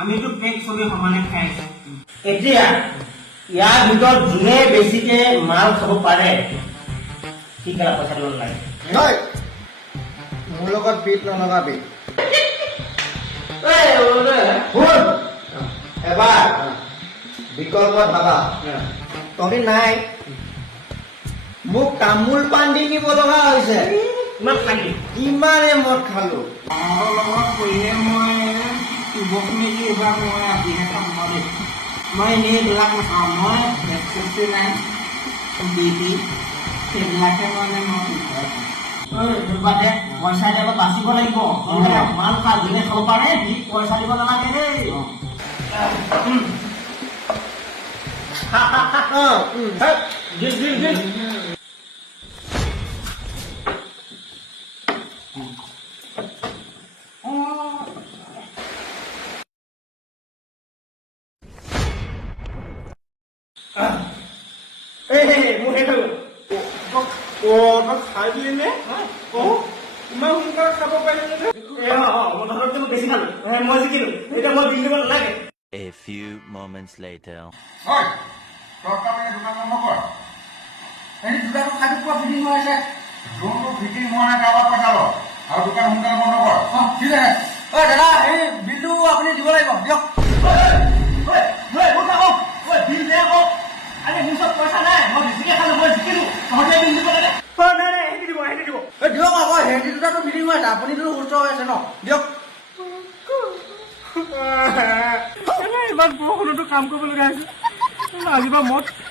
আমিতো পেক চবে সমানে খাই আছো। এতিয়া ইয়াৰ ভিতৰত যোনে বেছিকে মাল খাব পাৰে সি কেলা পইচা দিব নালাগে। নহয় মোৰ লগত বিট নলগাবি। শুন এবাৰ বিকল্পত ভাবা তহঁতি নাই মোক তামোল পাণ দি নিব লগা হৈছে। ইমান খালি ইমানে মদ খালো। আমাৰ লগত কৰিলে মই যুৱক মেলি এইবাৰ মই আজিহে খাম দেই। মই এনেই এইবিলাক নাখাওঁ। মই ভেকচিনটো নাই বিপি সেইবিলাকে মানে মই বাদে পইচা দিব বাচিব লাগিব। মাল খা যোনে খাব পাৰে সি পইচা দিব নালাগে দেই। মোৰ সেইটো খাই দিলি নে? ইমান সোনকালে খাব পাৰিলি নে? মই বেছি খালো মই জিকিলো এতিয়া মই বিল দিব নালাগে। A few moments later. হয় চৰকাৰে দোকান বন্ধ কৰ। এই দুটাটো খাই পোৱা ফিটিং হৈ আছে। যোনটো ফিটিং হোৱা নাই কাৰোবাৰ পইচা ল আৰু দোকান সোনকালে বন্ধ কৰ। ঠিক আছে দাদা এই বিলটো আপুনি দিব লাগিব দিয়ক। বিল দে আকৌ আৰে মোৰ ওচৰত পইচা নাই মই বেছিকে খালো মই জিকিলো তহঁতে বিল দিব লাগে। হেঁতি দিব দিয়ক আকৌ হেৰি দুটাটো ফিটিং হৈ আছে আপুনিতো সুস্থ হৈ আছে ন দিয়ক। ইমান বৰষুণতো কাম কৰিব লগা হৈছে। আজিৰ পৰা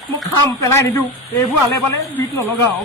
মই খাম পেলাই নিদিওঁ। এইবোৰ আলে পালে বিট নলগাওঁ।